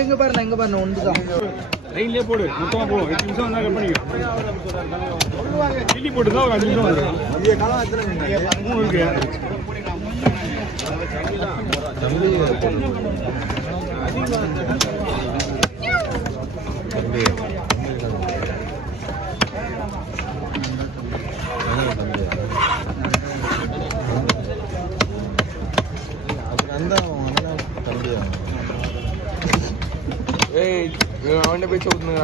எங்க பாருங்க ஒன்றுதான் லைன்லேயே போடு மொத்தமாக போடும் 8 நிமிஷம் வந்தால் கட் பண்ணிக்கோ கிள்ளி போட்டு தான் ஒரு 5 நிமிஷம் வந்துடும் 3 இருக்கு அவன் போய் சொல்லுங்க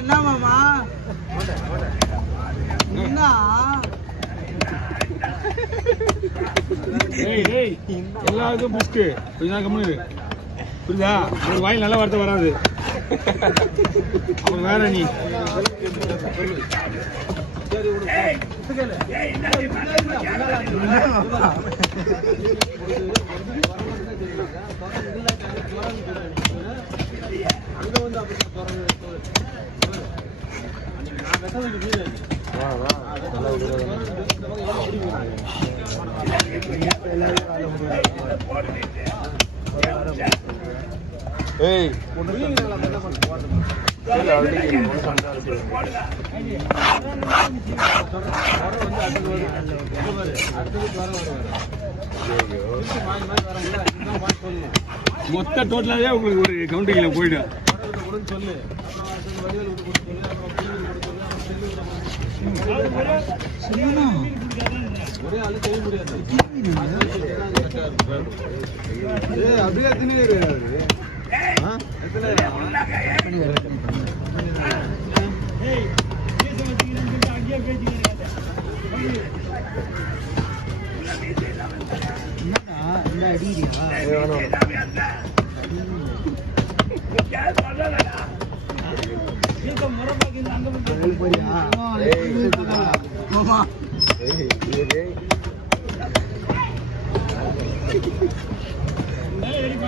என்ன மாமா என்ன எல்லாருக்கும் புஷ்கு கொஞ்ச நாள் கம்மி புரியுதா ஒரு வாயில் நல்ல வார்த்தை வராது அப்புறம் வேற நீ ஏய் மொத்த டோட்டலாவே உங்களுக்கு ஒரு கவுண்டிங்ல போயிடும் ஒரே ஆளு செய்ய முடியாது அப்படியே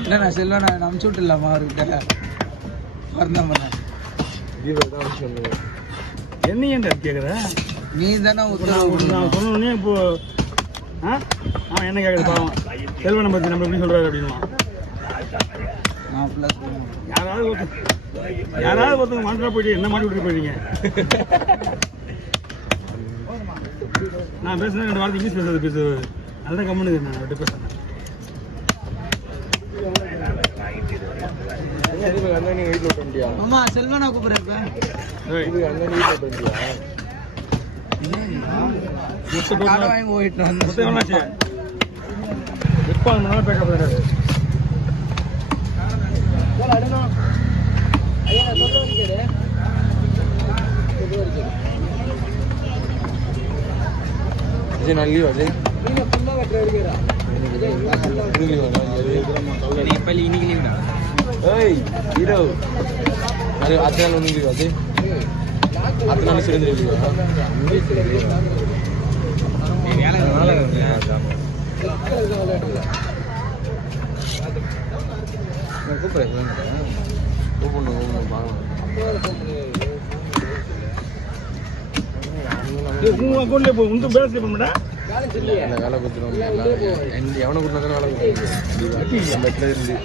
என்ன செல்வனா அனுப்பிச்சு விட்டுலாமா அவர்கிட்ட என்ன ஏன்டா கேக்குற நீ தானே நான் சொன்னோடனே இப்போ என்ன கேட்குறது பாவம் செல்வனை பற்றி நம்ம எப்படி சொல்றாரு அப்படின்னா யாராவது ஒருத்தவங்க மாட்டா போயிட்டு என்ன மாட்டி விட்டு போயிருக்கீங்க நான் பேசுனேன் 2 வார்த்தை இங்கிலீஷ் பேசுறது நல்ல கம்முன்னு நான் அவர்கிட்ட பேசுறேன் அம்மா செல்வனா கூப்பிடுறப்ப வாங்கி போயிட்டு எப்போ அந்த பேக்கப் பண்ணுறாரு அஜய் நல்லி அஜய் இன்னைக்கு லீவ்டா ஏய் ஹீரோ அது அத்தனை ஒன்று லீவ் அஜய் அத்தனை சேர்ந்து லீவ் கூப்பிடுறேன் அக்கௌண்ட்ல உங்க பேலன்ஸ் பண்ணா வேலை கொடுத்துருவோம் எவனை கொடுத்தாலும் வேலை கொடுத்துருவோம்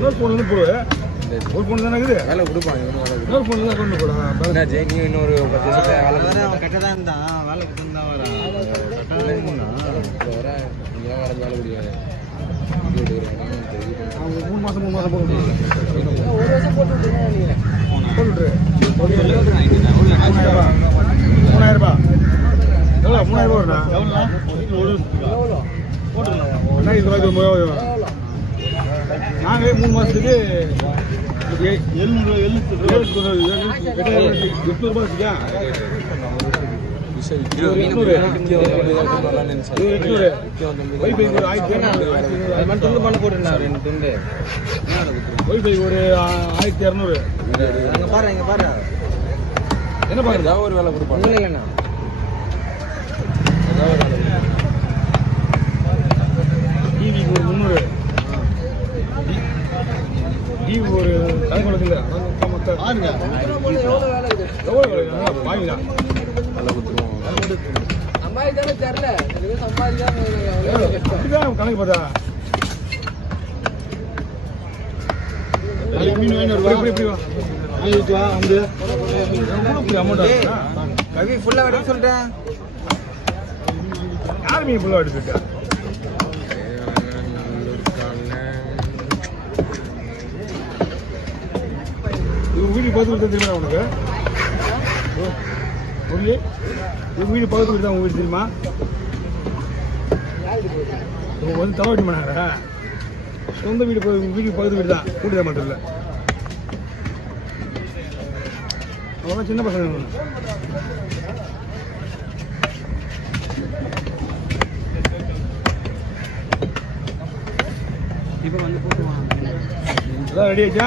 ஒரு பொண்ணு தானே இருக்குது வேலை கொடுப்பாங்க இன்னொரு பொண்ணு தான் கொண்டு போடா ஜெய் நீ இன்னொரு 10 வருஷத்துல வேலை கரெக்டாக தான் இருந்தான் வேலை கொடுத்துருந்தா வர வேலை முடியாது அவங்க 3 மாதம் போட்டு 1 வருஷம் போட்டு போட்டுரு 3000 ரூபாய் எவ்வளோ 3000 ரூபா எவ்வளோ போட்டுருலாம் நாங்கள் 3 மாதத்துக்கு 800 வைஃபை ஒரு 1200 என்ன பாருங்க ஏதாவது ஒரு வேலை கொடுப்பாங்க இல்லைண்ணா டிவிக்கு ஒரு 300 டீ ஒரு தலைமுறை இல்லை எவ்வளோ வேலை இது வாங்கிடா நல்லா கொடுத்துருவோம். சம்பாதிச்சாலே தெரியல சம்பாதிக்காம அப்படிதான் கணக்கு பார்த்தா மீன் அமௌண்ட் கவி ஃபுல்லாக எடுக்க சொல்லிட்டேன் யார் மீன் ஃபுல்லாக எடுத்துட்டா வீடு பார்த்து கொடுத்தா தெரியுமா உனக்கு முரளி வீடு பார்த்து கொடுத்தா உங்க வீடு தெரியுமா வந்து தலைவட்டி பண்ணாரா சொந்த வீடு வீடு பக்கத்து வீடு தான் கூட்டுதான் மட்டும் இல்லை அவங்களாம் சின்ன பசங்க இப்போ வந்து போட்டுவான் அதான் ரெடி ஆச்சா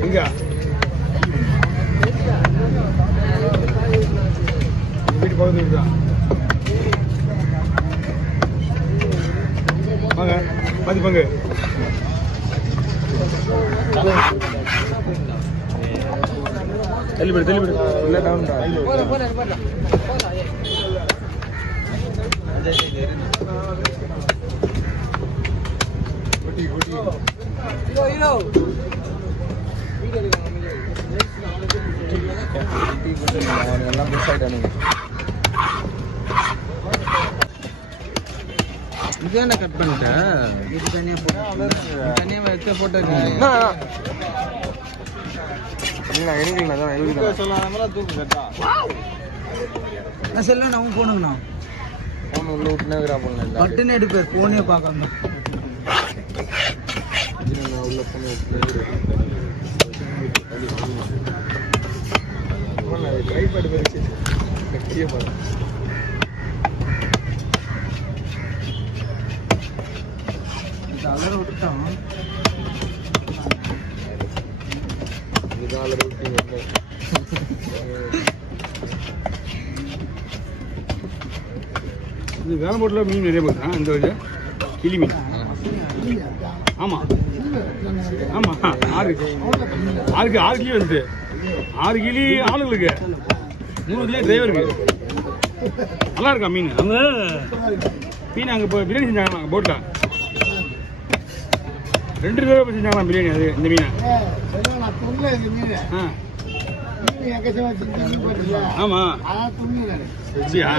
எங்க வீட்டு பக்கத்து வீடு தான் வாங்க பாதி பங்கு தள்ளிவிடு இல்லை டவுன் எல்லாம் மிஸ் ஆகிட்டானுங்க. இதுதானே கட் பண்ணிட்டேன் இது தனியாக போட்டு தனியாக வச்ச போட்டு நான் செல்ல நான் போனுங்கண்ணா ஃபோன் உள்ள விட்டுனேங்கிறா பண்ணல பட்டுன்னு எடுப்பேன் போனே பார்க்கணும் உள்ள ஃபோன் விட்டு ட்ரைபேட் வச்சு கட்டியே பாரு அலற விட்டுட்டான் இதுதான் அலற விட்டீங்க இது வேலைப்போட்டில் மீன் நிறைய போகுதுண்ணா இந்த வழியா கிளி மீன் ஆமாம் ஆமாம் 6 கிலோ வந்துட்டு 6 கிலி ஆளுங்களுக்கு 3 கிலோ டிரைவருக்கு நல்லா இருக்கா மீன் அந்த மீன் அங்கே இப்போ பிரியாணி செஞ்சாங்க போட்டில் 2 தடவை செஞ்சாங்களா பிரியாணி அது இந்த மீனை ஆமாம் சரியா